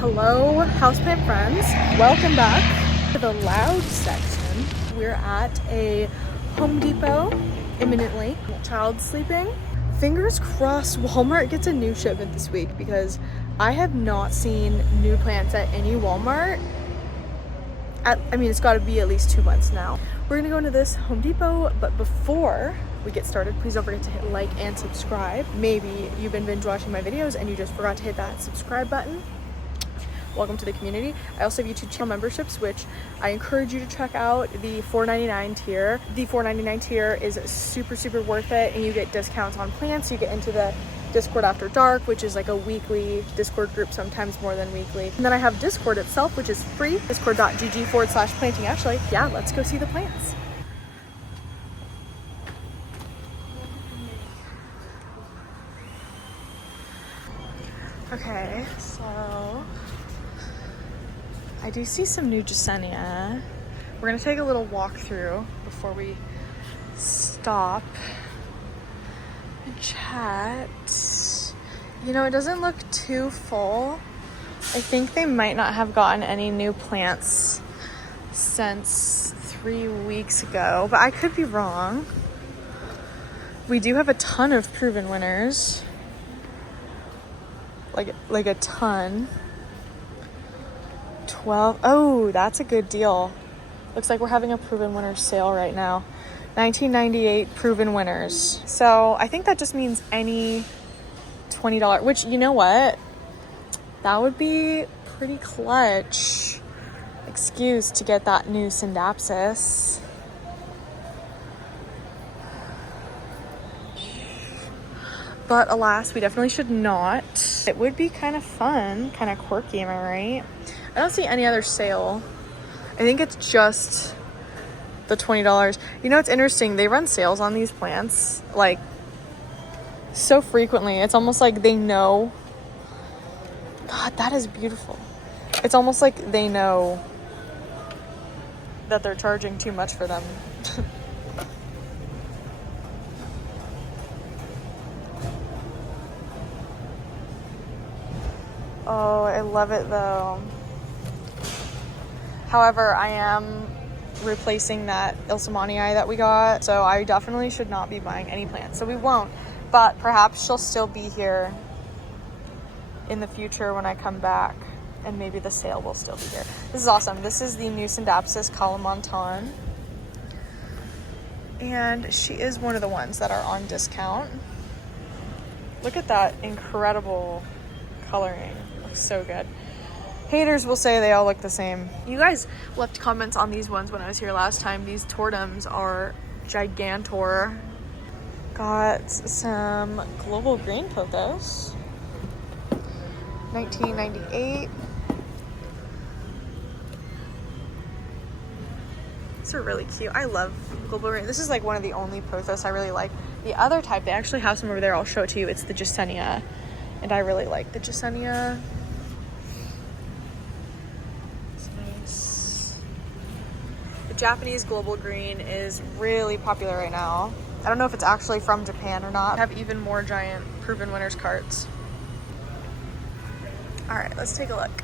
Hello, houseplant friends. Welcome back to the loud section. We're at a Home Depot imminently. Child sleeping. Fingers crossed Walmart gets a new shipment this week because I have not seen new plants at any Walmart. It's got to be at least 2 months now. We're gonna go into this Home Depot, but before we get started, please don't forget to hit like and subscribe. Maybe you've been binge watching my videos and you just forgot to hit that subscribe button. Welcome to the community. I also have YouTube channel memberships, which I encourage you to check out. The $4.99 tier. The $4.99 tier is super worth it, and you get discounts on plants. You get into the Discord After Dark, which is like a weekly Discord group, sometimes more than weekly. And then I have Discord itself, which is free, discord.gg/planting. Actually, yeah, let's go see the plants. Okay, so I do see some new Jesenia. We're gonna take a little walk through before we stop and chat. You know, it doesn't look too full. I think they might not have gotten any new plants since 3 weeks ago, but I could be wrong. We do have a ton of proven winners. Like a ton. 12. Oh, that's a good deal. Looks like we're having a proven winners sale right now. 1998 proven winners. So I think that just means any $20, which, you know what? That would be pretty clutch excuse to get that new Syndapsis. But alas, we definitely should not. It would be kind of fun, kind of quirky, am I right? I don't see any other sale. I think it's just the $20. You know, it's interesting. They run sales on these plants like so frequently. It's almost like they know. God, that is beautiful. It's almost like they know that they're charging too much for them. Oh, I love it though. However, I am replacing that Ilsamanii that we got, so I definitely should not be buying any plants. So we won't, but perhaps she'll still be here in the future when I come back, and maybe the sale will still be here. This is awesome. This is the new Syndapsis Calamontan, and she is one of the ones that are on discount. Look at that incredible coloring. Looks so good. Haters will say they all look the same. You guys left comments on these ones when I was here last time. These Tortums are gigantor. Got some Global Green Pothos. 1998. These are really cute. I love Global Green. This is like one of the only pothos I really like. The other type, they actually have some over there. I'll show it to you. It's the Jesenia. And I really like the Jesenia. Japanese Global Green is really popular right now. I don't know if it's actually from Japan or not. I have even more giant proven winners carts. All right, let's take a look.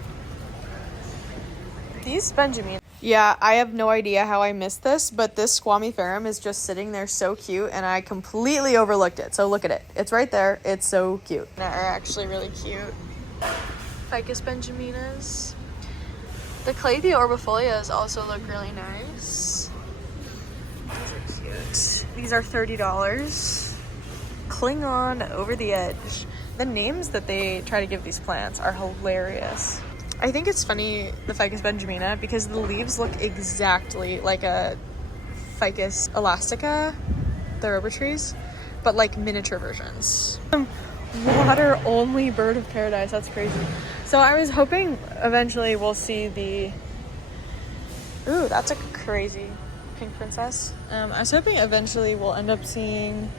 These Benjamin. Yeah, I have no idea how I missed this, but this Squamiferum is just sitting there so cute, and I completely overlooked it. So look at it. It's right there. It's so cute. They're actually really cute. Ficus Benjaminas. The Calathea orbifolias also look really nice. These are cute. These are $30. Klingon over the edge. The names that they try to give these plants are hilarious. I think it's funny, the Ficus benjamina, because the leaves look exactly like a Ficus elastica, the rubber trees, but like miniature versions. Water only bird of paradise. That's crazy. So I was hoping eventually we'll see the... Ooh, that's a crazy pink princess. I was hoping eventually we'll end up seeing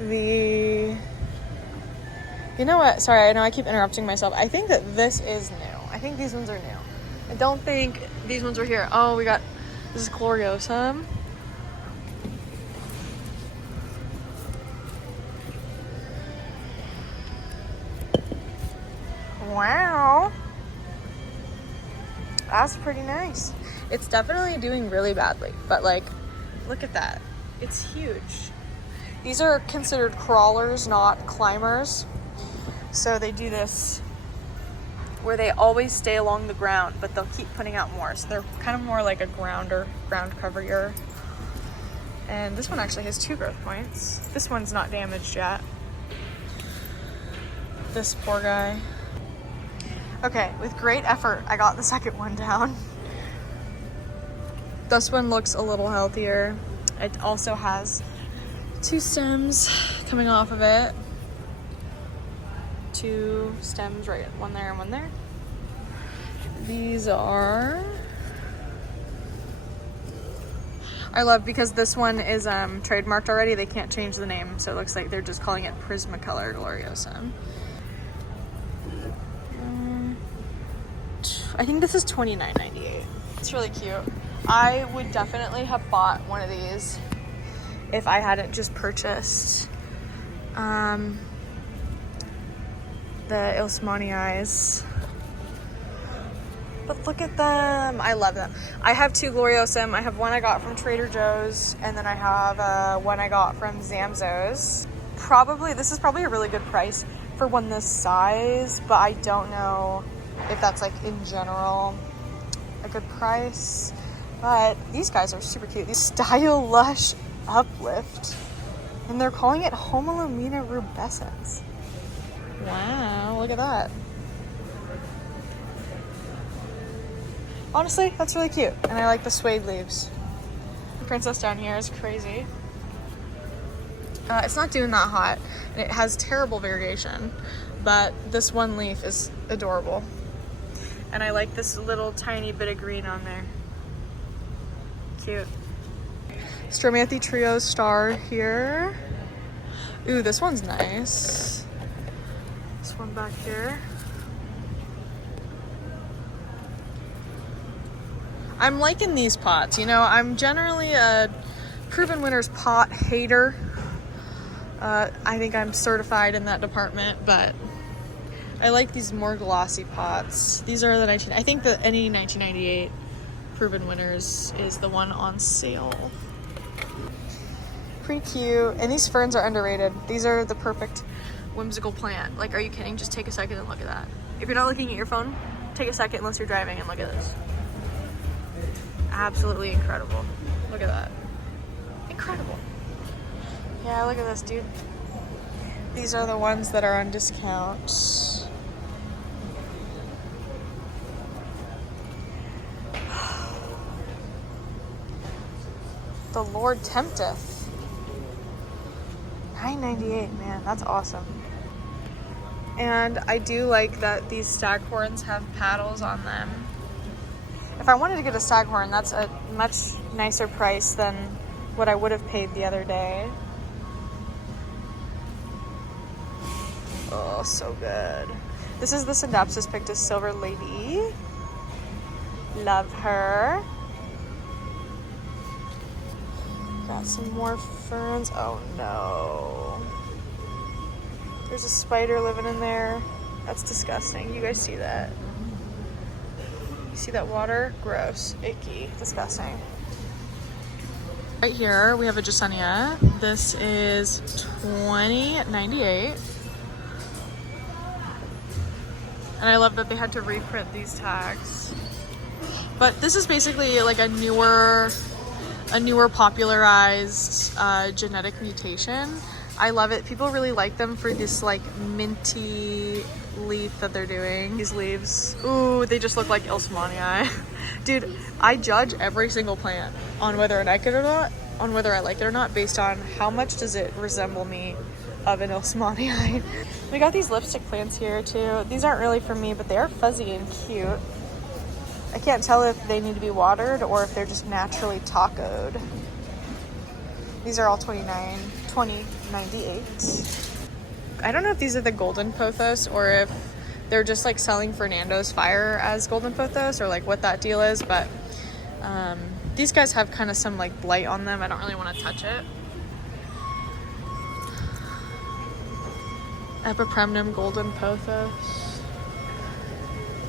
the... You know what? Sorry, I know I keep interrupting myself. I think that this is new. I think these ones are new. I don't think these ones were here. Oh, we got... This is Gloriosum. Wow. That's pretty nice. It's definitely doing really badly, but like, look at that. It's huge. These are considered crawlers, not climbers. So they do this where they always stay along the ground, but they'll keep putting out more. So they're kind of more like a ground cover-er. And this one actually has 2 growth points. This one's not damaged yet. This poor guy. Okay, with great effort, I got the second one down. This one looks a little healthier. It also has 2 stems coming off of it. 2 stems, right? One there and one there. These are... I love because this one is trademarked already. They can't change the name, so it looks like they're just calling it Prismacolor Gloriosum. I think this is $29.98. It's really cute. I would definitely have bought one of these if I hadn't just purchased the Ilsmanii. But look at them. I love them. I have 2 Gloriosum. I have one I got from Trader Joe's, and then I have one I got from Zamzos. This is probably a really good price for one this size, but I don't know if that's like in general a good price. But these guys are super cute. These Style Lush Uplift, and they're calling it Homolomina rubescens. Wow, look at that. Honestly, that's really cute, and I like the suede leaves. The princess down here is crazy. It's not doing that hot, and it has terrible variegation, but this one leaf is adorable. And I like this little tiny bit of green on there. Cute. Stromathe Trio Star here. Ooh, this one's nice. This one back here. I'm liking these pots, you know. I'm generally a Proven Winners pot hater. I think I'm certified in that department, but I like these more glossy pots. These are the I think the any 1998 Proven Winners is the one on sale. Pretty cute. And these ferns are underrated. These are the perfect whimsical plant. Like, are you kidding? Just take a second and look at that. If you're not looking at your phone, take a second unless you're driving and look at this. Absolutely incredible. Look at that. Incredible. Yeah, look at this, dude. These are the ones that are on discount. The Lord Tempteth. $9.98, man, that's awesome. And I do like that these staghorns have paddles on them. If I wanted to get a staghorn, that's a much nicer price than what I would have paid the other day. Oh, so good. This is the Synapsis Pictus Silver Lady. Love her. Got some more ferns. Oh no. There's a spider living in there. That's disgusting. You guys see that? You see that water? Gross. Icky. Disgusting. Right here we have a Jasenia. This is $20.98. And I love that they had to reprint these tags. But this is basically like a newer popularized genetic mutation. I love it. People really like them for this like minty leaf that they're doing. These leaves, ooh, they just look like Ilsmanii. Dude, I judge every single plant on whether I like it or not, based on how much does it resemble me of an Ilsmanii. We got these lipstick plants here too. These aren't really for me, but they are fuzzy and cute. I can't tell if they need to be watered or if they're just naturally tacoed. These are all $20.98. I don't know if these are the golden pothos or if they're just like selling Fernando's Fire as golden pothos or like what that deal is, but these guys have kind of some like blight on them. I don't really want to touch it. Epipremnum golden pothos.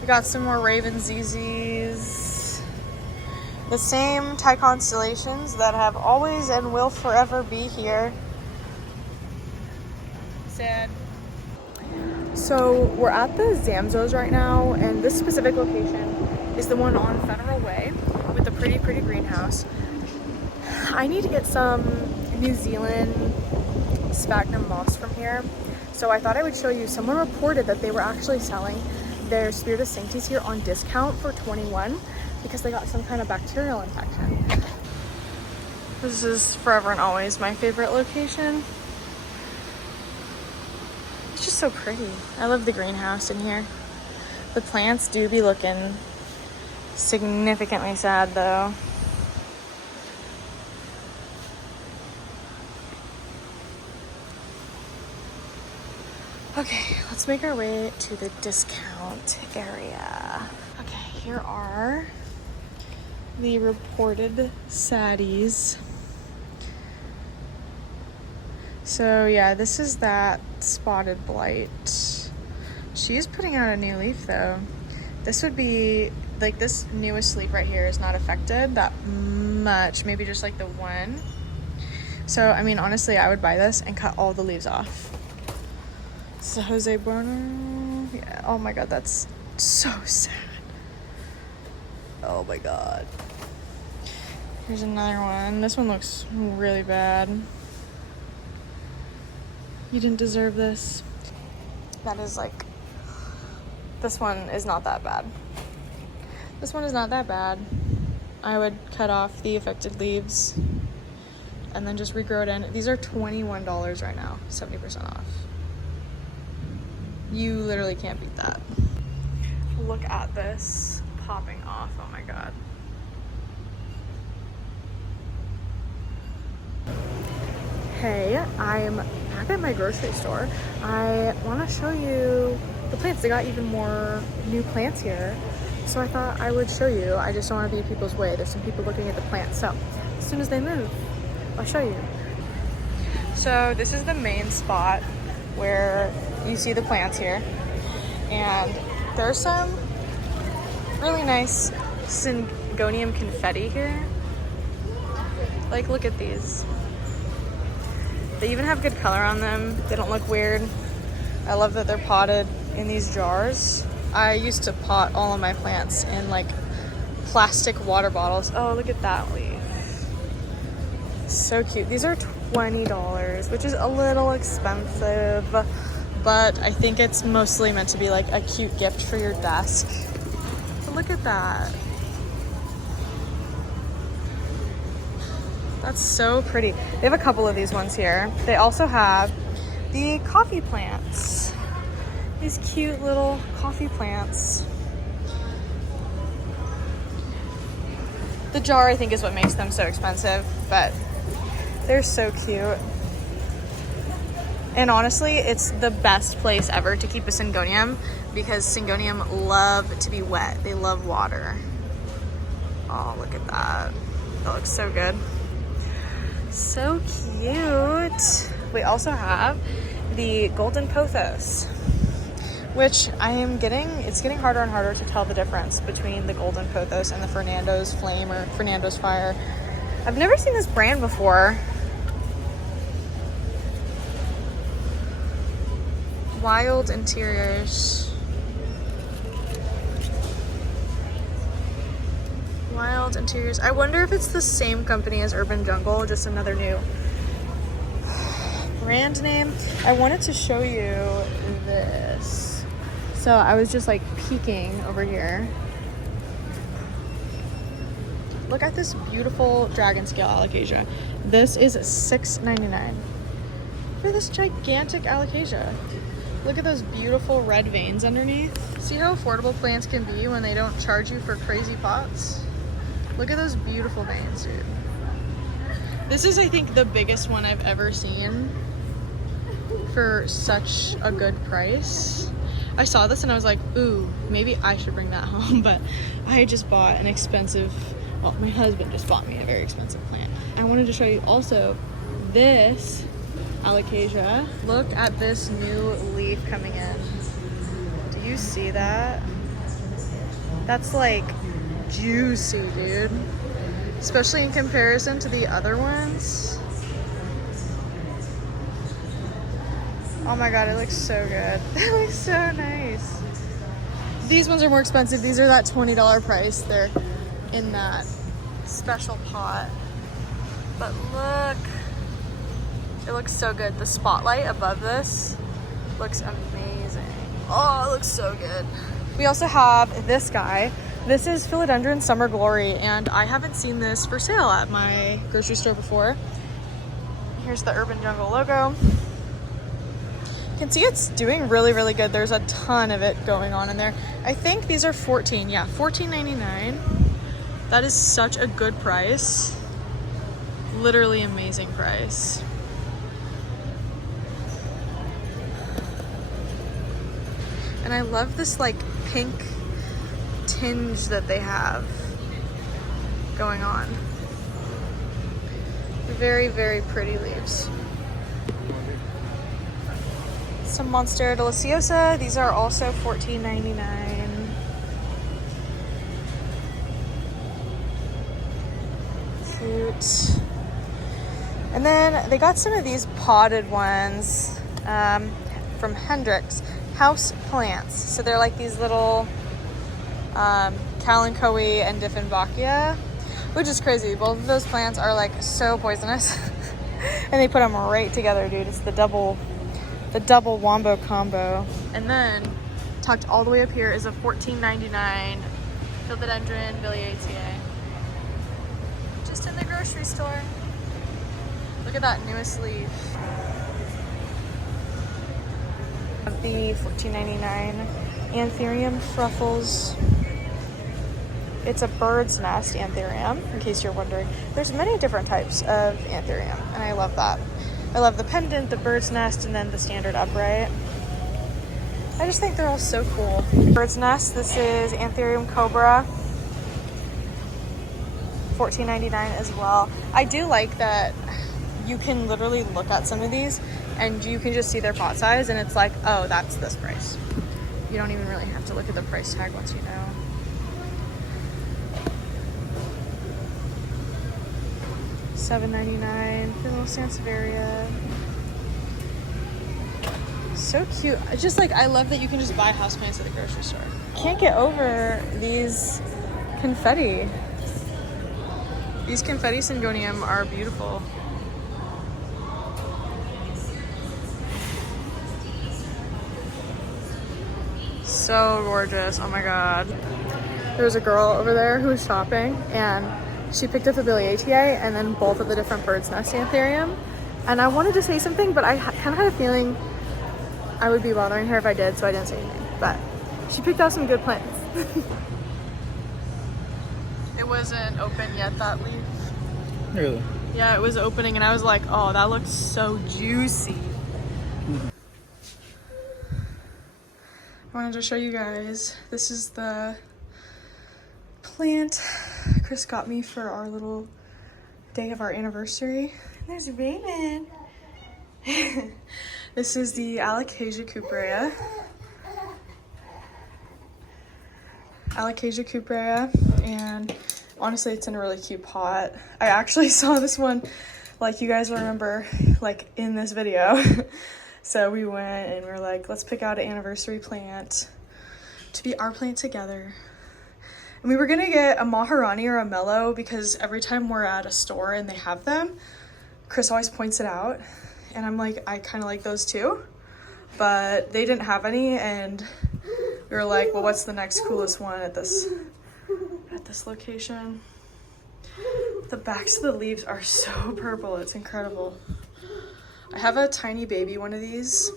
We got some more Raven ZZs. The same Thai constellations that have always and will forever be here. Sad. So we're at the Zamzos right now, and this specific location is the one on Federal Way with the pretty greenhouse. I need to get some New Zealand sphagnum moss from here. So I thought I would show you. Someone reported that they were actually selling their Spiritus Sanctis here on discount for $21 because they got some kind of bacterial infection. This is forever and always my favorite location. It's just so pretty. I love the greenhouse in here. The plants do be looking significantly sad though. Okay, let's make our way to the discount area. Okay, here are the reported saddies. So yeah, this is that spotted blight. She's putting out a new leaf though. This would be, like, this newest leaf right here is not affected that much, maybe just like the one. So, I mean, honestly, I would buy this and cut all the leaves off. This is Jose Bueno. Yeah, oh my god, that's so sad. Oh my god. Here's another one. This one looks really bad. You didn't deserve this. That is like, this one is not that bad. This one is not that bad. I would cut off the affected leaves and then just regrow it in. These are $21 right now, 70% off. You literally can't beat that. Look at this popping off, oh my god. Hey, I'm back at my grocery store. I want to show you the plants. They got even more new plants here. So I thought I would show you. I just don't want to be in people's way. There's some people looking at the plants. So as soon as they move, I'll show you. So this is the main spot where you see the plants here. And there's some really nice syngonium confetti here. Like, look at these. They even have good color on them. They don't look weird. I love that they're potted in these jars. I used to pot all of my plants in like plastic water bottles. Oh, look at that leaf. So cute. These are $20, which is a little expensive, but I think it's mostly meant to be like a cute gift for your desk. But look at that. That's so pretty. They have a couple of these ones here. They also have the coffee plants. These cute little coffee plants. The jar, I think, is what makes them so expensive, but they're so cute. And honestly, it's the best place ever to keep a syngonium because syngonium love to be wet. They love water. Oh, look at that. That looks so good. So cute. We also have the golden pothos, which it's getting harder and harder to tell the difference between the golden pothos and the Fernando's Flame or Fernando's Fire. I've never seen this brand before. Wild Interiors. Wild Interiors. I wonder if it's the same company as Urban Jungle, just another new brand name. I wanted to show you this. So I was just like peeking over here. Look at this beautiful dragon scale alocasia. This is $6.99. Look at this gigantic alocasia. Look at those beautiful red veins underneath. See how affordable plants can be when they don't charge you for crazy pots? Look at those beautiful veins, dude. This is, I think, the biggest one I've ever seen for such a good price. I saw this and I was like, ooh, maybe I should bring that home, but I just bought an expensive, well, my husband just bought me a very expensive plant. I wanted to show you also this alocasia. Look at this new leaf coming in. Do you see that? That's like juicy, dude. Especially in comparison to the other ones. Oh my god, it looks so good. It looks so nice. These ones are more expensive. These are that $20 price. They're in that special pot. But look. It looks so good. The spotlight above this looks amazing. Oh, it looks so good. We also have this guy. This is Philodendron Summer Glory, and I haven't seen this for sale at my grocery store before. Here's the Urban Jungle logo. You can see it's doing really, really good. There's a ton of it going on in there. I think these are $14.99. That is such a good price. Literally amazing price. And I love this like pink tinge that they have going on. Very, very pretty leaves. Some Monstera deliciosa. These are also $14.99. Cute. And then they got some of these potted ones from Hendrix. Houseplants. So they're like these little Kalanchoe and Dieffenbachia, which is crazy. Both of those plants are like so poisonous. And they put them right together, dude. It's the double wombo combo. And then tucked all the way up here is a $14.99 Philodendron Biliaceae. Just in the grocery store. Look at that newest leaf. The $14.99 Anthurium Fruffles. It's a bird's nest anthurium, in case you're wondering. There's many different types of anthurium, and I love that. I love the pendant, the bird's nest, and then the standard upright. I just think they're all so cool. Bird's nest, this is Anthurium Cobra. $14.99 as well. I do like that you can literally look at some of these and you can just see their pot size and it's like, oh, that's this price. You don't even really have to look at the price tag once you know. $7.99 for little Sansevieria. So cute. It's just like, I love that you can just buy houseplants at the grocery store. Can't get over these confetti. These confetti syngonium are beautiful. So gorgeous. Oh my god. There was a girl over there who was shopping and she picked up a Biliaceae and then both of the different bird's nest anthurium. And I wanted to say something, but I kind of had a feeling I would be bothering her if I did, so I didn't say anything. But she picked out some good plants. It wasn't open yet, that leaf. Really? Yeah, it was opening and I was like, oh, that looks so juicy. I wanted to show you guys. This is the plant Chris got me for our little day of our anniversary. There's Raymond. This is the Alocasia cuprea. Alocasia cuprea, and honestly it's in a really cute pot. I actually saw this one, like you guys will remember, like in this video. So we went and we were like, let's pick out an anniversary plant to be our plant together. And we were gonna get a Maharani or a Mellow because every time we're at a store and they have them, Chris always points it out. And I'm like, I kind of like those too, but they didn't have any. And we were like, well, what's the next coolest one at this location? The backs of the leaves are so purple. It's incredible. I have a tiny baby one of these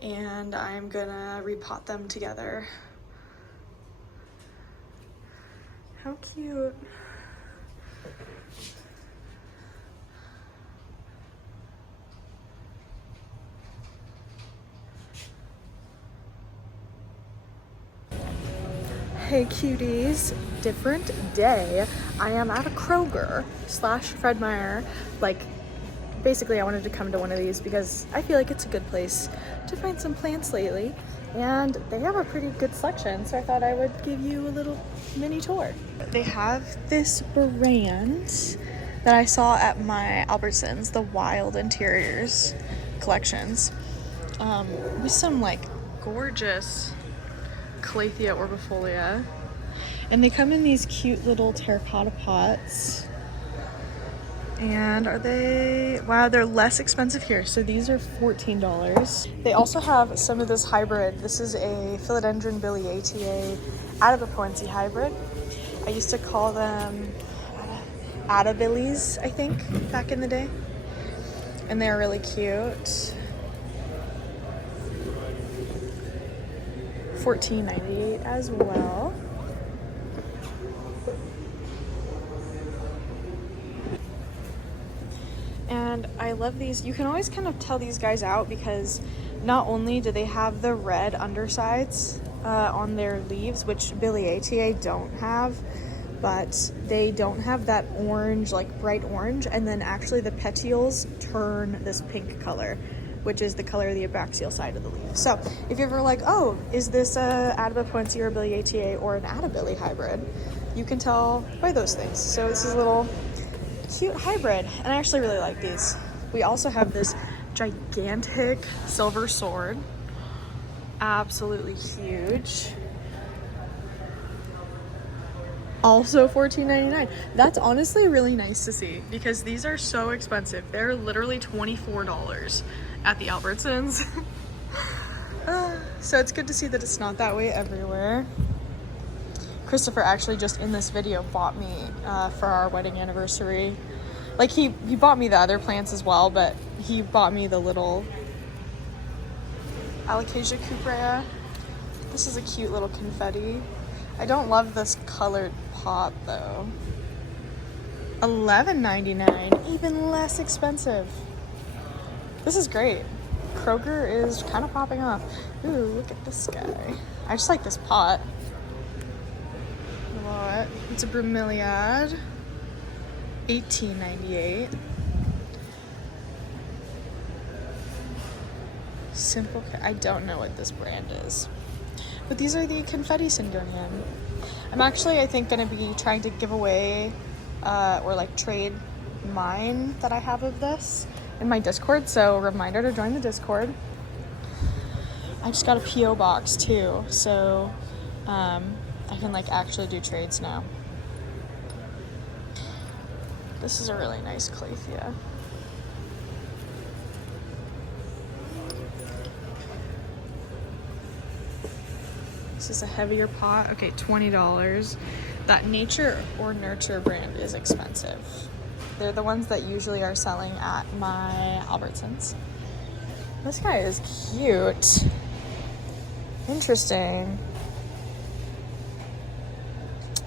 and I'm gonna repot them together. How cute. Hey cuties, different day. I am at a Kroger / Fred Meyer. Like, basically I wanted to come to one of these because I feel like it's a good place to find some plants lately. And they have a pretty good selection, so I thought I would give you a little mini tour. They have this brand that I saw at my Albertsons, the Wild Interiors collections, with some like gorgeous Calathea orbifolia. And they come in these cute little terracotta pots. And are they, wow, they're less expensive here. So these are $14. They also have some of this hybrid. This is a Philodendron biliaceae Adipoense hybrid. I used to call them Adabilis, I think, back in the day. And they're really cute. $14.98 as well. And I love these. You can always kind of tell these guys out because not only do they have the red undersides on their leaves, which biliaceae don't have, but they don't have that orange, like bright orange, and then actually the petioles turn this pink color, which is the color of the abaxial side of the leaf. So if you're ever like, oh, is this a Adipoense or biliaceae or an Adabili hybrid, you can tell by those things. So this is a little cute hybrid, and I actually really like these. We also have this gigantic silver sword, absolutely huge, also $14.99. That's honestly really nice to see because these are so expensive. They're literally $24 at the Albertsons. So it's good to see that it's not that way everywhere. Christopher actually just in this video bought me for our wedding anniversary. Like he bought me the other plants as well, but he bought me the little Alocasia cuprea. This is a cute little confetti. I don't love this colored pot though. $11.99, even less expensive. This is great. Kroger is kind of popping off. Ooh, look at this guy. I just like this pot. What? It's a bromeliad. $18.98. Simple. I don't know what this brand is, but these are the confetti syngonium. I'm actually, I think, going to be trying to give away or like trade mine that I have of this in my Discord. So reminder to join the Discord. I just got a PO box too, so I can like actually do trades now. This is a really nice Calathea. This is a heavier pot. Okay, $20. That Nature or Nurture brand is expensive. They're the ones that usually are selling at my Albertsons. This guy is cute. Interesting.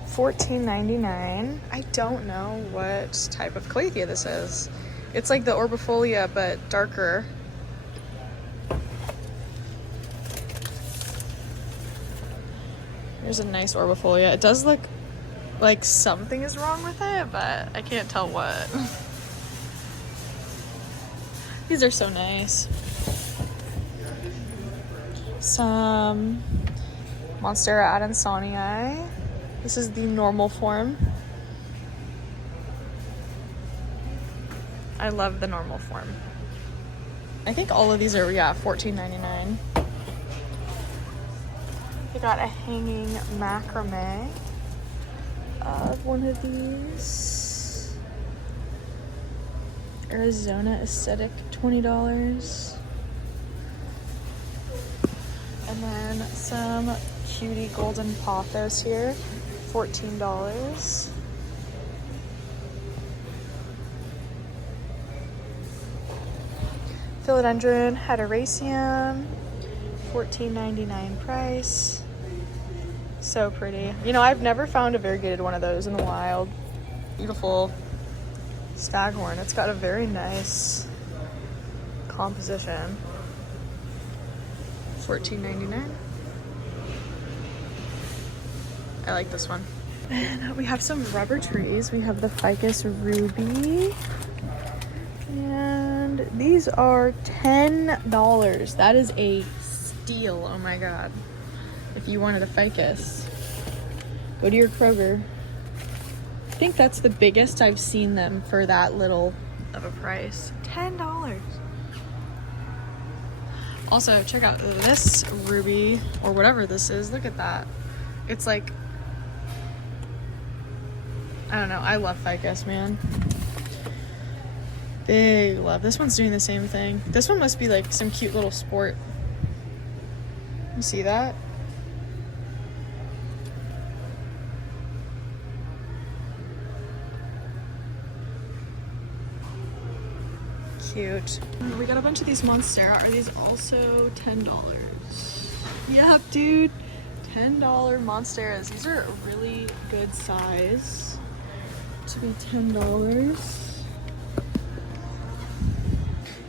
$14.99. I don't know what type of Calathea this is. It's like the orbifolia, but darker. Here's a nice orbifolia. It does look like something is wrong with it, but I can't tell what. These are so nice. Some Monstera adansonii. This is the normal form. I love the normal form. I think all of these are, yeah, $14.99. I got a hanging macrame of one of these. Arizona Aesthetic, $20. And then some cutie golden pothos here, $14. Philodendron hederaceum, $14.99 price. So pretty. You know, I've never found a variegated one of those in the wild. Beautiful staghorn. It's got a very nice composition. $14.99. I like this one. And we have some rubber trees. We have the Ficus ruby. And these are $10. That is a steal. Oh my god. If you wanted a ficus, go to your Kroger. I think that's the biggest I've seen them for that little of a price. $10. Also, check out this ruby, or whatever this is. Look at that. It's like, I don't know. I love ficus, man. Big love. This one's doing the same thing. This one must be like some cute little sport. You see that? Cute. We got a bunch of these Monstera. Are these also $10? Yep, dude. $10 Monsteras. These are a really good size to be $10.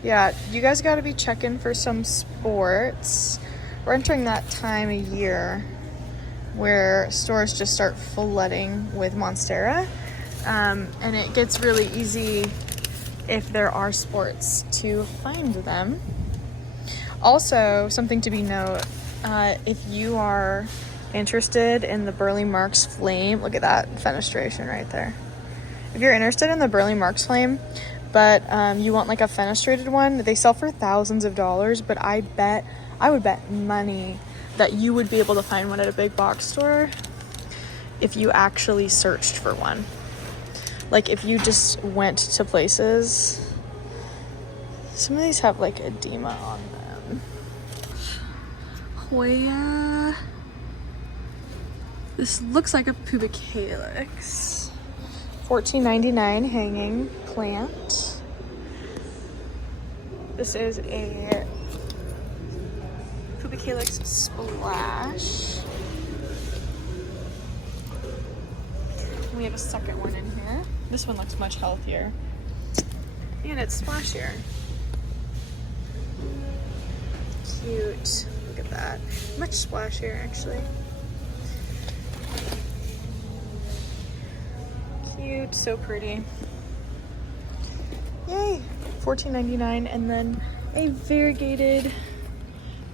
Yeah, you guys got to be checking for some sports. We're entering that time of year where stores just start flooding with Monstera, and it gets really easy if there are sports to find them. Also, something to be note, if you are interested in the Burley Marks Flame, look at that fenestration right there. If you're interested in the Burley Marks Flame, but you want like a fenestrated one, they sell for thousands of dollars, but I would bet money that you would be able to find one at a big box store if you actually searched for one. Like if you just went to places. Some of these have like edema on them. Hoya. This looks like a pubic calyx. $14.99 hanging plant. This is a pubic calyx splash. We have a second one in here. This one looks much healthier. And it's splashier. Cute. Look at that. Much splashier, actually. Cute. So pretty. Yay! $14.99. And then a variegated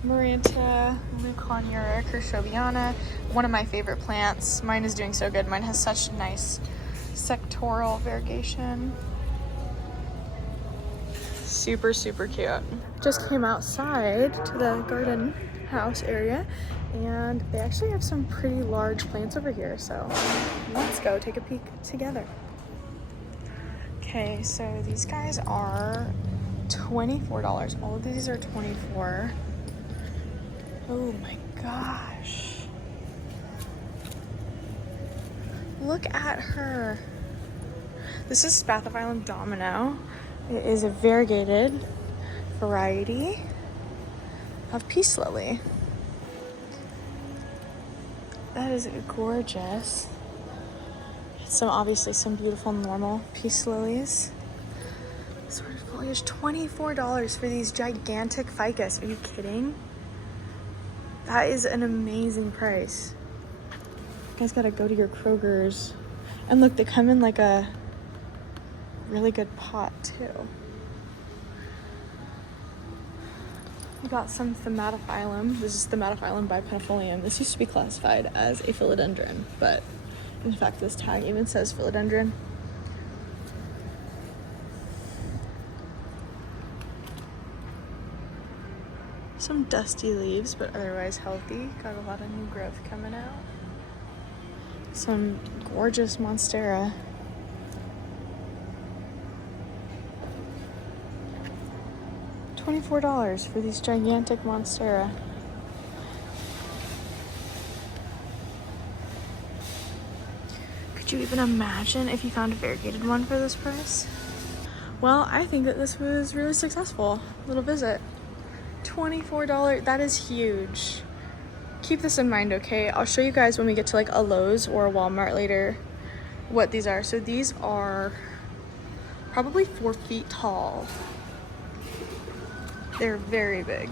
Maranta Leuconia Kershoviana. One of my favorite plants. Mine is doing so good. Mine has such nice sectoral variegation. Super, super cute. Just came outside to the garden house area, and they actually have some pretty large plants over here, so let's go take a peek together. Okay, so these guys are $24. All of these are $24. Oh my gosh. Look at her. This is Spathiphyllum domino. It is a variegated variety of peace lily. That is gorgeous. Obviously some beautiful normal peace lilies. Sort of foliage. $24 for these gigantic ficus. Are you kidding? That is an amazing price. You guys gotta go to your Kroger's. And look, they come in like a really good pot too. We got some Thematophyllum. This is Thematophyllum bipennifolium. This used to be classified as a philodendron, but in fact this tag even says philodendron. Some dusty leaves, but otherwise healthy. Got a lot of new growth coming out. Some gorgeous Monstera. $24 for these gigantic Monstera. Could you even imagine if you found a variegated one for this price? Well, I think that this was really successful. Little visit. $24, that is huge. Keep this in mind, okay? I'll show you guys when we get to like a Lowe's or a Walmart later what these are. So these are probably 4 feet tall. They're very big.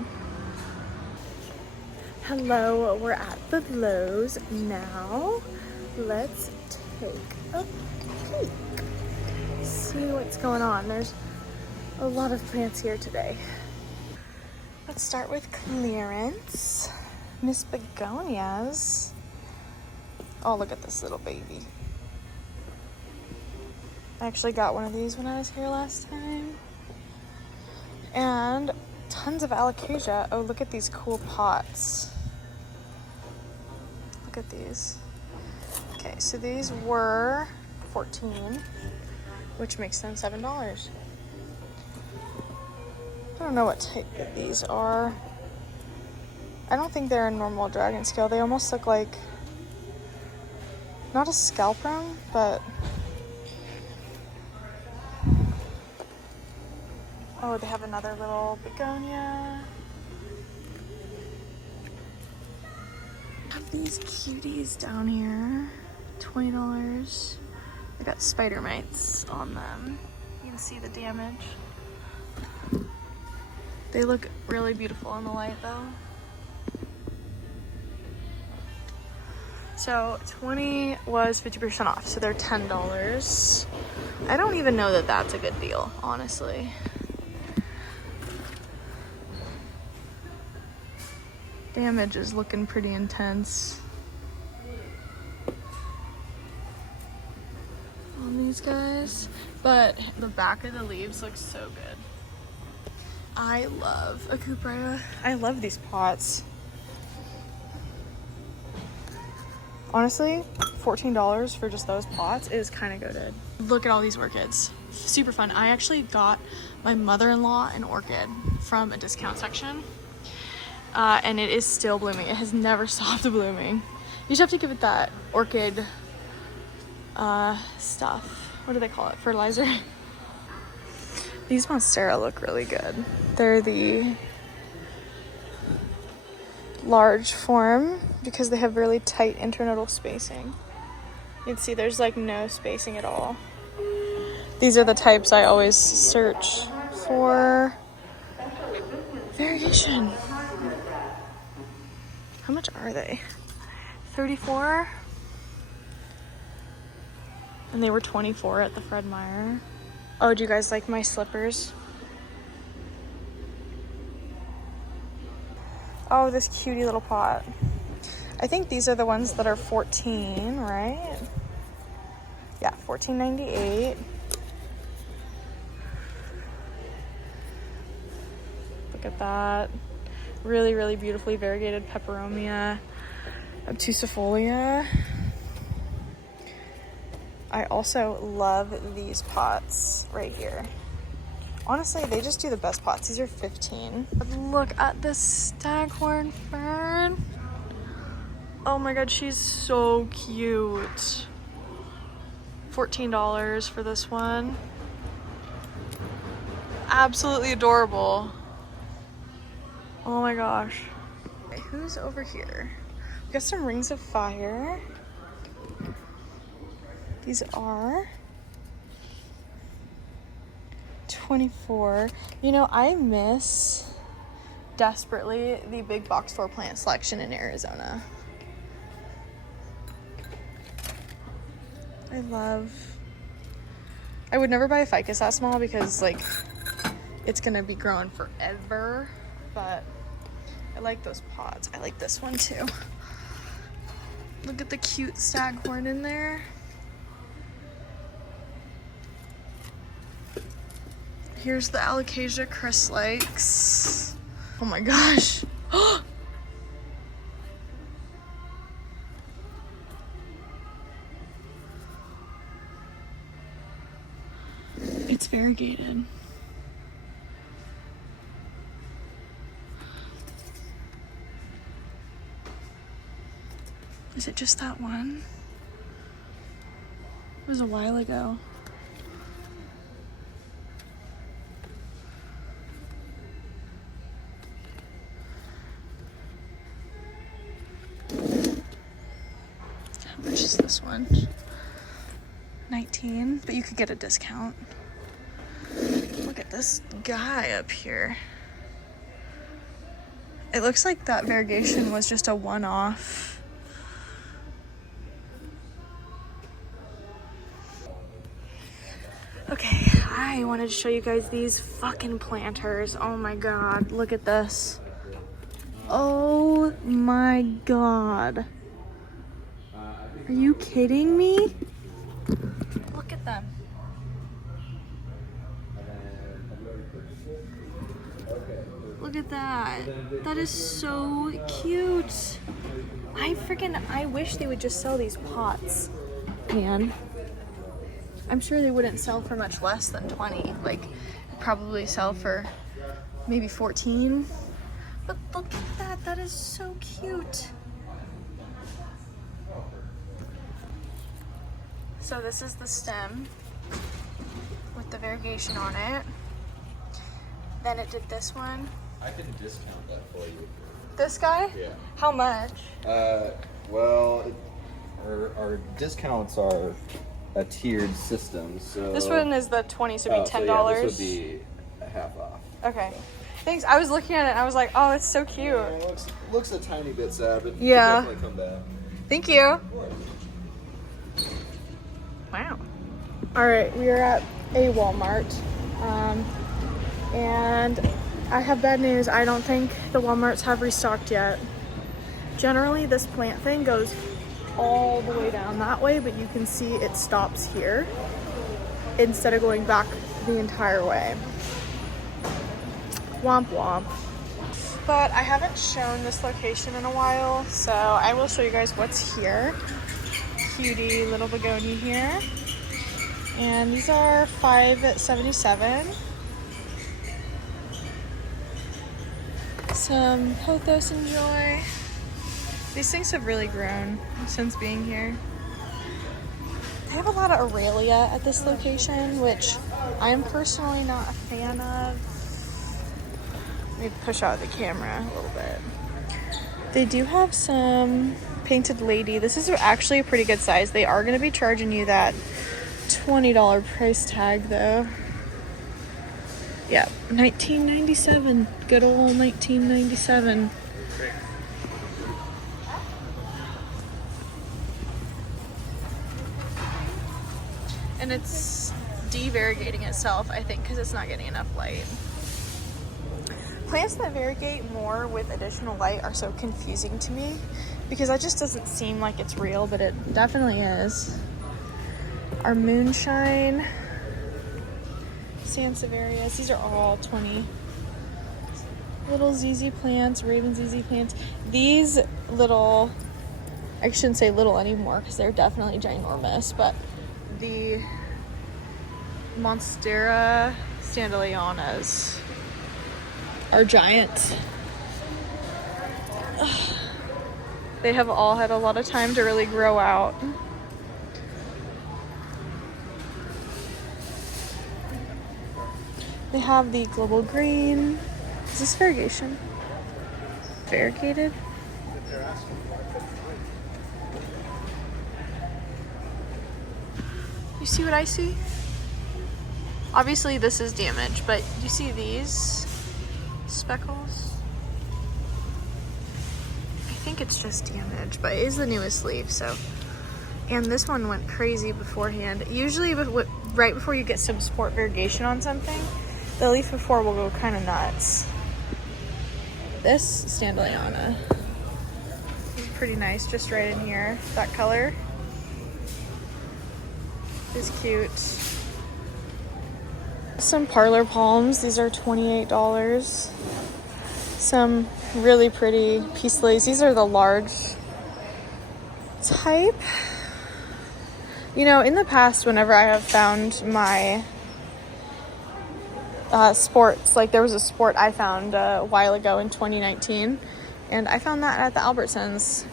Hello, we're at the Lowe's now. Let's take a peek. See what's going on. There's a lot of plants here today. Let's start with clearance. Miss Begonias. Oh, look at this little baby. I actually got one of these when I was here last time. And tons of alocasia. Oh, look at these cool pots. Look at these. Okay, so these were $14, which makes them $7. I don't know what type of these are. I don't think they're a normal dragon scale. They almost look like, not a scalp rung, but oh, they have another little begonia. Have these cuties down here, $20. They got spider mites on them. You can see the damage. They look really beautiful in the light though. So 20 was 50% off, so they're $10. I don't even know that that's a good deal, honestly. Damage is looking pretty intense on these guys, but the back of the leaves looks so good. I love Acupria. I love these pots. Honestly, $14 for just those pots is kind of goated. Look at all these orchids. Super fun. I actually got my mother-in-law an orchid from a discount section. And it is still blooming. It has never stopped blooming. You just have to give it that orchid stuff. What do they call it? Fertilizer? These Monstera look really good. They're the large form because they have really tight internodal spacing. You can see there's like no spacing at all. These are the types I always search for variation. How much are they? 34, and they were 24 at the Fred Meyer. Oh, do you guys like my slippers? Oh, this cutie little pot. I think these are the ones that are 14, right? Yeah, $14.98. Look at that. Really, really beautifully variegated peperomia, obtusifolia. I also love these pots right here. Honestly, they just do the best pots. These are 15. But look at this staghorn fern. Oh my god, she's so cute. $14 for this one. Absolutely adorable. Oh my gosh. Okay, who's over here? We got some rings of fire. These are 24. You know, I miss desperately the big box store plant selection in Arizona. I would never buy a ficus that small because like it's gonna be growing forever, but I like those pots. I like this one too. Look at the cute staghorn in there. Here's the alocasia Chris likes. Oh my gosh. It's variegated. Is it just that one? It was a while ago. How much is this one? 19, but you could get a discount. Look at this guy up here. It looks like that variegation was just a one-off. Okay, I wanted to show you guys these fucking planters. Oh my god, look at this. Oh my god. Are you kidding me? Look at them. Look at that. That is so cute. I wish they would just sell these pots, man. I'm sure they wouldn't sell for much less than 20. Like, probably sell for maybe 14. But look at that. That is so cute. So this is the stem with the variegation on it. Then it did this one. I can discount that for you. This guy? Yeah. How much? Well, our discounts are a tiered system, so... This one is the 20, so it'd be $10. So yeah, this would be a half off. Okay. Thanks. I was looking at it and I was like, oh, it's so cute. Yeah, it looks a tiny bit sad, but yeah. definitely come back. Thank you. Wow. All right, we are at a Walmart. And I have bad news. I don't think the Walmarts have restocked yet. Generally, this plant thing goes all the way down that way, but you can see it stops here instead of going back the entire way. Womp womp. But I haven't shown this location in a while, so I will show you guys what's here. Cutie little begonia here. And these are $5.77. Some pothos and joy. These things have really grown since being here. They have a lot of Aurelia at this location, which I am personally not a fan of. Let me push out the camera a little bit. They do have some Painted Lady. This is actually a pretty good size. They are going to be charging you that $20 price tag though. Yeah, $19.97. Good old $19.97. And it's de-variegating itself, I think, because it's not getting enough light. Plants that variegate more with additional light are so confusing to me because that just doesn't seem like it's real, but it definitely is. Our moonshine, Sansevieras, these are all 20. Little ZZ plants, Raven ZZ plants. These little, I shouldn't say little anymore because they're definitely ginormous, but the Monstera Standaleanas are giant. They have all had a lot of time to really grow out. They have the global green. Is this variegation? Variegated? You see what I see? Obviously this is damaged, but you see these speckles? I think it's just damaged, but it is the newest leaf, so. And this one went crazy beforehand. Usually right before you get some sport variegation on something, the leaf before will go kind of nuts. This Standaleana is pretty nice, just right in here. That color is cute. Some parlor palms. These are $28. Some really pretty peace lilies. These are the large type. You know, in the past, whenever I have found my sports, like there was a sport I found a while ago in 2019, and I found that at the Albertsons.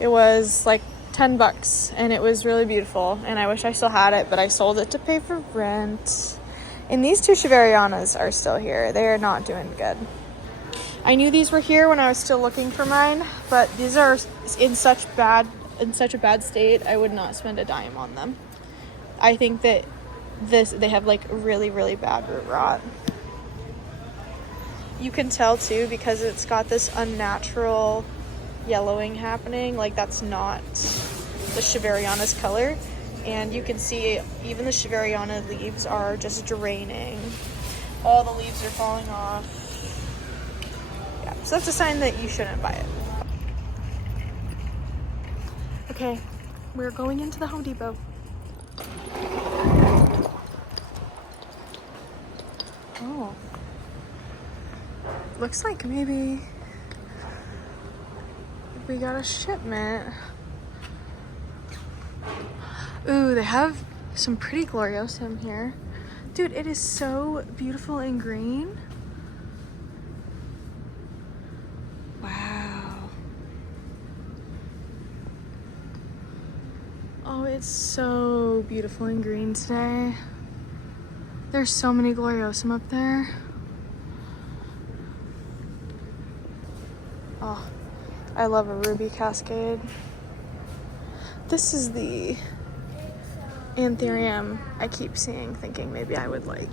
It was like $10 and it was really beautiful, and I wish I still had it, but I sold it to pay for rent. And these two Shiverianas are still here. They are not doing good. I knew these were here when I was still looking for mine, but these are in such a bad state, I would not spend a dime on them. I think that they have like really, really bad root rot. You can tell too because it's got this unnatural yellowing happening. Like that's not the Shiveriana's color. And you can see even the Shiveriana leaves are just draining. All the leaves are falling off. Yeah, So that's a sign that you shouldn't buy it. Okay, we're going into the Home Depot. Oh. Looks like maybe we got a shipment. Ooh, they have some pretty Gloriosum here. Dude, it is so beautiful and green. Wow. Oh, it's so beautiful and green today. There's so many Gloriosum up there. Oh, I love a ruby cascade. This is the anthurium I keep seeing, thinking maybe I would like.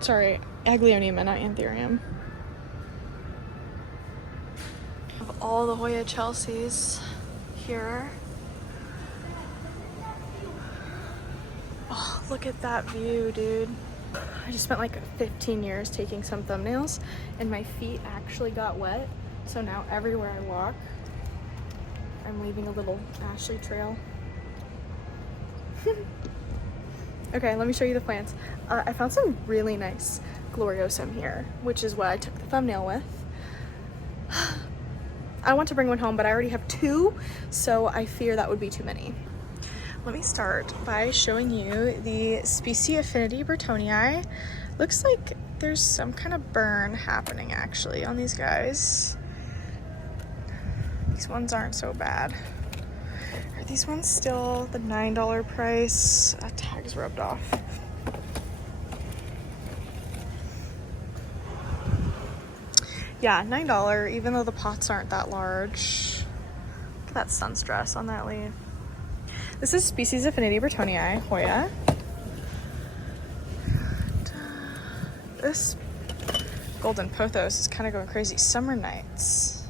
Sorry, Aglaonema, not anthurium. Of all the Hoya Chelseas here. Oh, look at that view, dude. I just spent like 15 years taking some thumbnails and my feet actually got wet. So now everywhere I walk, I'm leaving a little Ashley trail. Okay, let me show you the plants. I found some really nice Gloriosum here, which is what I took the thumbnail with. I want to bring one home, but I already have 2, so I fear that would be too many. Let me start by showing you the Species Affinity Burtonii. Looks like there's some kind of burn happening actually on these guys. These ones aren't so bad. Are these ones still the $9 price? Tag's rubbed off. Yeah, $9, even though the pots aren't that large. Look at that sun stress on that leaf. This is Species Affinity Burtonii, Hoya. This golden pothos is kind of going crazy. Summer Nights.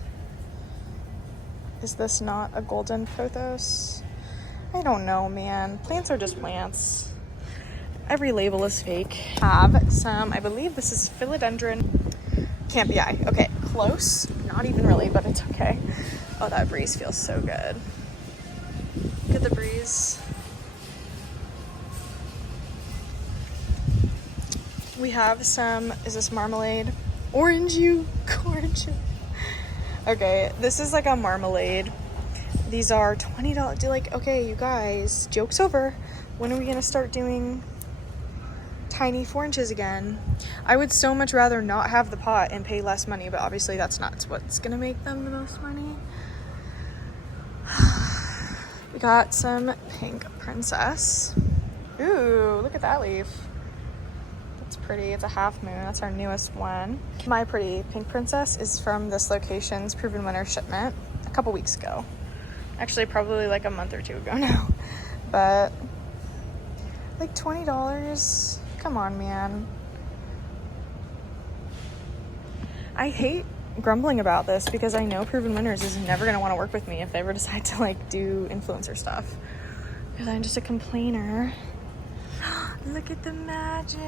Is this not a golden pothos? I don't know, man. Plants are just plants. Every label is fake. Have some, I believe this is philodendron. Can't be I. Okay, close. Not even really, but it's okay. Oh, that breeze feels so good. Look at the breeze. We have some, is this marmalade? Orangey. Okay, this is like a marmalade. These are $20. Like, okay, you guys, joke's over. When are we gonna start doing tiny 4 inches again? I would so much rather not have the pot and pay less money, but obviously that's not what's gonna make them the most money. We got some pink princess. Ooh, look at that leaf. That's pretty. It's a half moon. That's our newest one. My pretty pink princess is from this location's Proven Winner shipment a couple weeks ago. Actually, probably like a month or 2 ago now. But like $20. Come on, man. I hate grumbling about this because I know Proven Winners is never going to want to work with me if they ever decide to like do influencer stuff. Because I'm just a complainer. Look at the magic.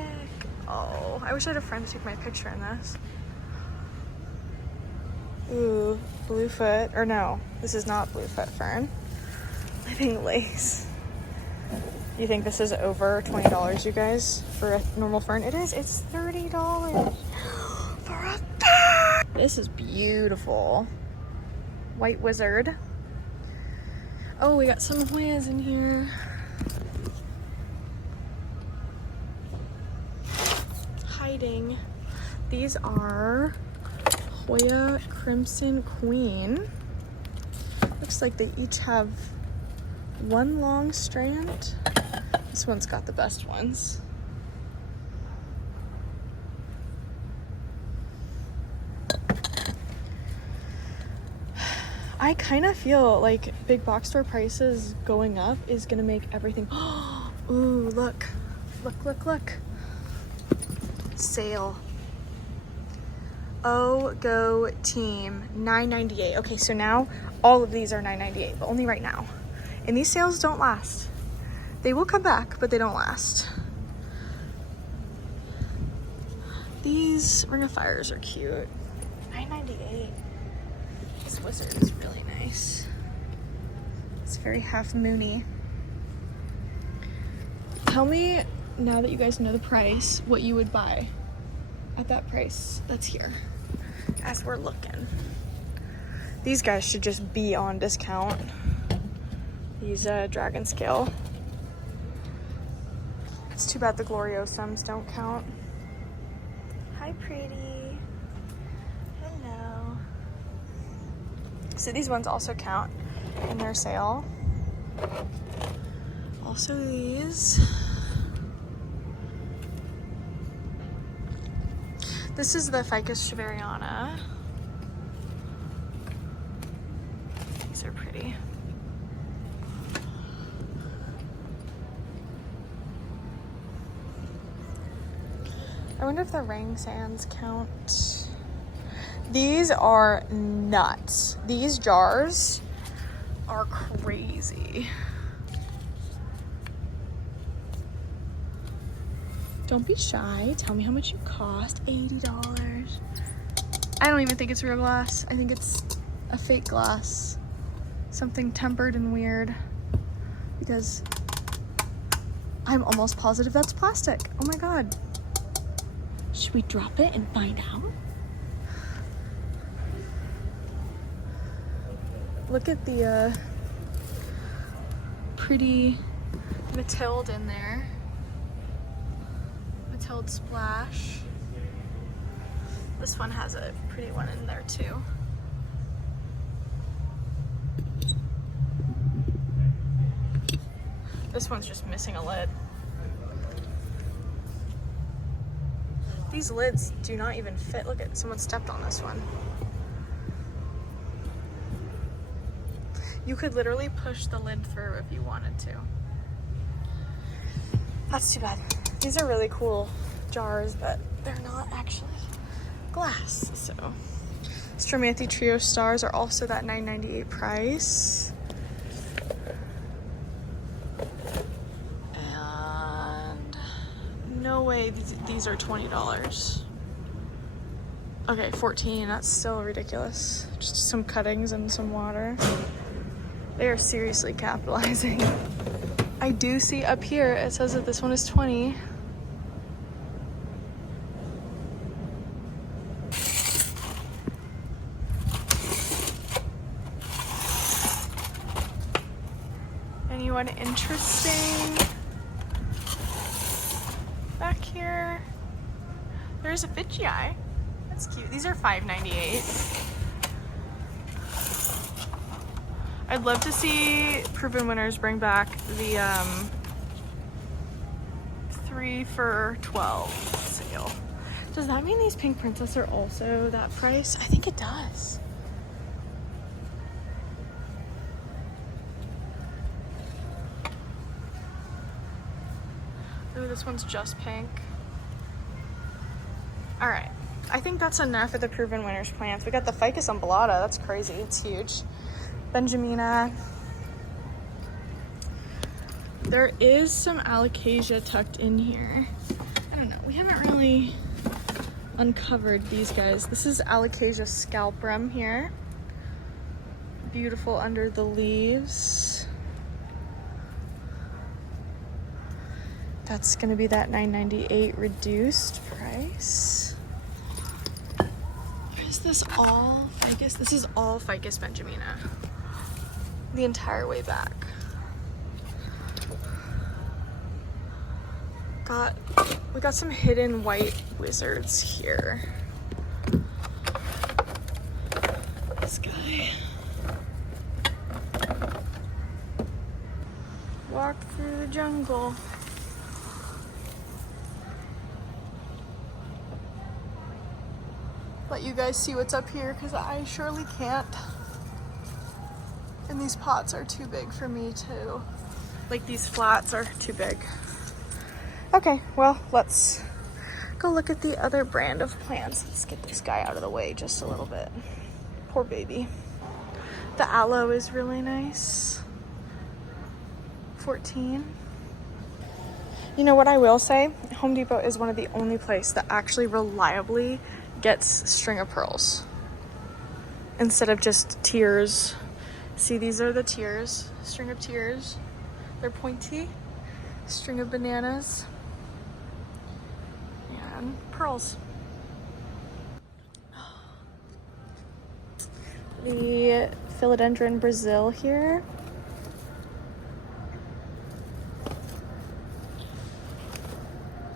Oh, I wish I had a friend to take my picture in this. Ooh, bluefoot. Or no, this is not bluefoot fern. Living lace. You think this is over $20, you guys, for a normal fern? It is. It's $30 for a fern. This is beautiful. White wizard. Oh, we got some Hoyas in here. Hiding. These are Hoya Crimson Queen. Looks like they each have one long strand. This one's got the best ones. I kind of feel like big box store prices going up is gonna make everything. Ooh, look. Look. Sale. Oh, go team. $9.98. Okay, so now all of these are $9.98, but only right now. And these sales don't last. They will come back, but they don't last. These Ring of Fires are cute. $9.98. This wizard is really nice. It's very half moony. Tell me, now that you guys know the price, what you would buy at that price that's here as we're looking. These guys should just be on discount. These dragon scale. It's too bad the Gloriosums don't count. Hi, pretty. Hello. So these ones also count in their sale. Also these. This is the Ficus Shaveriana. These are pretty. I wonder if the Rang Sands count. These are nuts. These jars are crazy. Don't be shy. Tell me how much you cost. $80. I don't even think it's real glass. I think it's a fake glass. Something tempered and weird. Because I'm almost positive that's plastic. Oh my god. Should we drop it and find out? Look at the pretty Mathilde in there. Mathilde Splash. This one has a pretty one in there too. This one's just missing a lid. These lids do not even fit. Look at, someone stepped on this one. You could literally push the lid through if you wanted to. That's too bad. These are really cool jars, but they're not actually glass. So, Stromathe Trio Stars are also that $9.98 price. And no way these are $20. Okay, $14. That's still ridiculous. Just some cuttings and some water. They are seriously capitalizing. I do see up here, it says that this one is $20. Anyone interesting back here? There's a Fidgii. That's cute. These are $5.98. I'd love to see Proven Winners bring back the 3 for $12 sale. Does that mean these Pink Princess are also that price? I think it does. Ooh, this one's just pink. All right, I think that's enough of the Proven Winners plants. We got the Ficus umbellata. That's crazy. It's huge. Benjamina. There is some alocasia tucked in here. I don't know. We haven't really uncovered these guys. This is alocasia scalprum here. Beautiful under the leaves. That's going to be that $9.98 reduced price. Is this all Ficus? This is all Ficus Benjamina. The entire way back. We got some hidden white wizards here. This guy. Walk through the jungle. Let you guys see what's up here because I surely can't. And these pots are too big for me too. Like these flats are too big. Okay, well, let's go look at the other brand of plants. Let's get this guy out of the way just a little bit. Poor baby. The aloe is really nice. $14. You know what I will say? Home Depot is one of the only places that actually reliably gets string of pearls instead of just tiers. See, these are the tiers, string of tiers. They're pointy, string of bananas, and pearls. The philodendron Brazil here.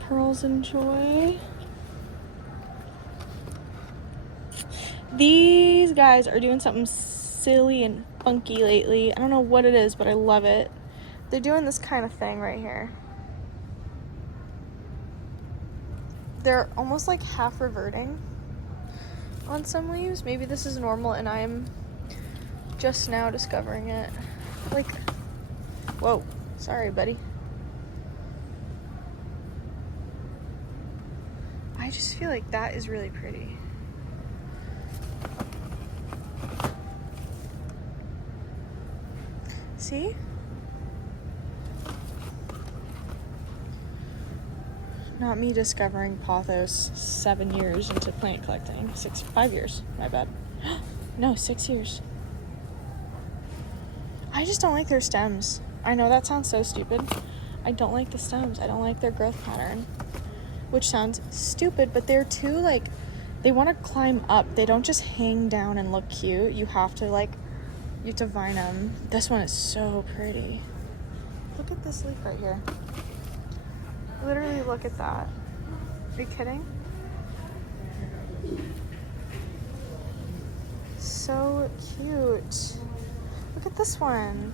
Pearls and joy. These guys are doing something silly and funky lately. I don't know what it is, but I love it. They're doing this kind of thing right here. They're almost like half reverting on some leaves. Maybe this is normal and I'm just now discovering it. Like, whoa, sorry, buddy. I just feel like that is really pretty. See? Not me discovering pothos 7 years into plant collecting. 5 years, my bad. No, 6 years. I just don't like their stems. I know that sounds so stupid. I don't like the stems. I don't like their growth pattern. Which sounds stupid, but they're too, like, they want to climb up. They don't just hang down and look cute. You have to, like, you have to vine them. This one is so pretty. Look at this leaf right here. Literally, look at that. Are you kidding? So cute. Look at this one.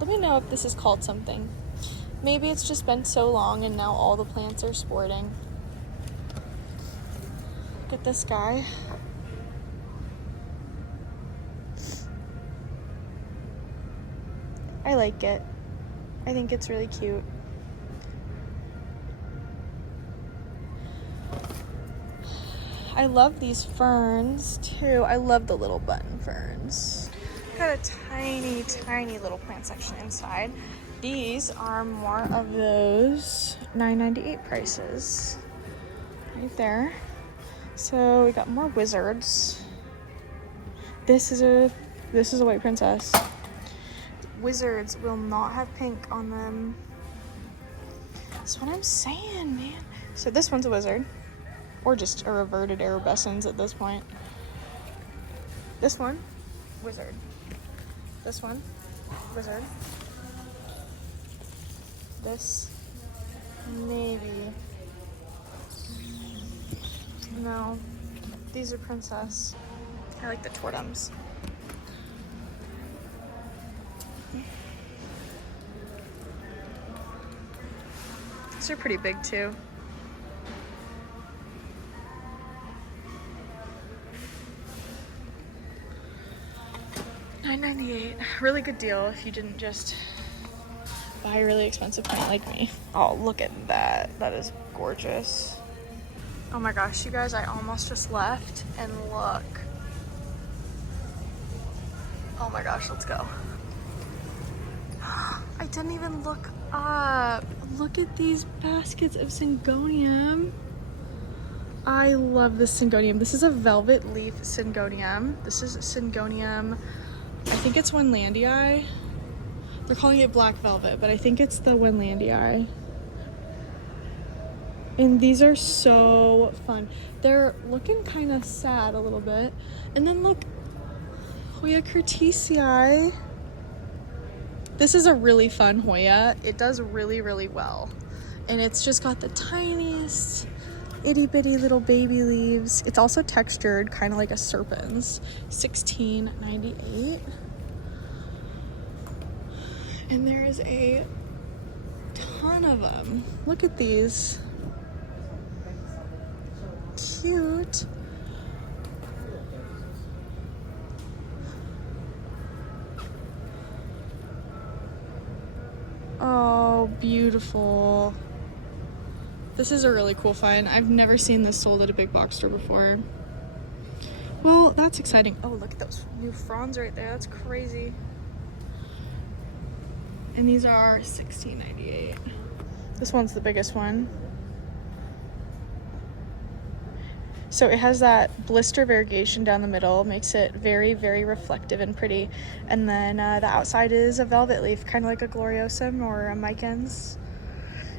Let me know if this is called something. Maybe it's just been so long and now all the plants are sporting. Look at this guy. I like it. I think it's really cute. I love these ferns too. I love the little button ferns. Got a tiny, tiny little plant section inside. These are more of those $9.98 prices right there. So we got more wizards. This is a white princess. Wizards will not have pink on them. That's what I'm saying, man. So this one's a wizard, or just a reverted arabescens at this point. This one, wizard. This one, wizard. This, maybe. No, these are princess. I like the tortums. These are pretty big too. $9.98. Really good deal if you didn't just buy a really expensive plant like me. Oh, look at that. That is gorgeous. Oh my gosh, you guys, I almost just left and look. Oh my gosh, let's go. I didn't even look up. Look at these baskets of syngonium. I love this syngonium. This is a velvet leaf syngonium. This is syngonium, I think it's Winlandii. They're calling it black velvet, but I think it's the Winlandii. And these are so fun. They're looking kind of sad a little bit. And then look, Hoya curtisii. This is a really fun Hoya. It does really, really well. And it's just got the tiniest itty bitty little baby leaves. It's also textured, kind of like a serpent's. $16.98. And there is a ton of them. Look at these. Cute. Oh, beautiful. This is a really cool find. I've never seen this sold at a big box store before. Well, that's exciting. Oh, look at those new fronds right there. That's crazy. And these are $16.98. This one's the biggest one. So it has that blister variegation down the middle, makes it very, very reflective and pretty. And then the outside is a velvet leaf, kind of like a gloriosum or a micans.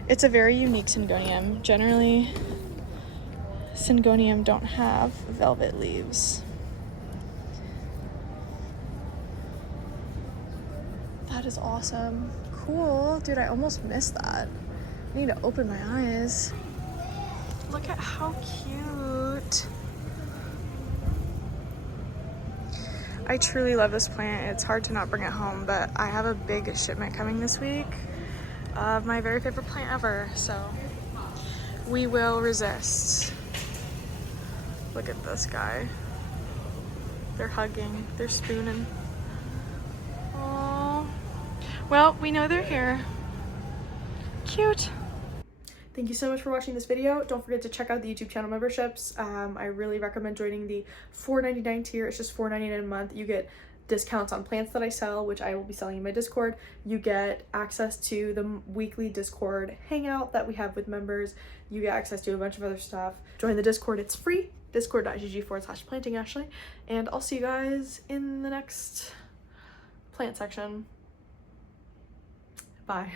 It's a very unique syngonium. Generally, syngonium don't have velvet leaves. That is awesome. Cool. Dude, I almost missed that. I need to open my eyes. Look at how cute. I truly love this plant. It's hard to not bring it home, but I have a big shipment coming this week of my very favorite plant ever, so we will resist. Look at this guy. They're hugging, they're spooning. Aww. Well, we know they're here. Cute. Thank you so much for watching this video. Don't forget to check out the YouTube channel memberships. I really recommend joining the $4.99 tier. It's just $4.99 a month. You get discounts on plants that I sell, which I will be selling in my Discord. You get access to the weekly Discord hangout that we have with members. You get access to a bunch of other stuff. Join the Discord, it's free. Discord.gg/plantingashley. And I'll see you guys in the next plant section. Bye.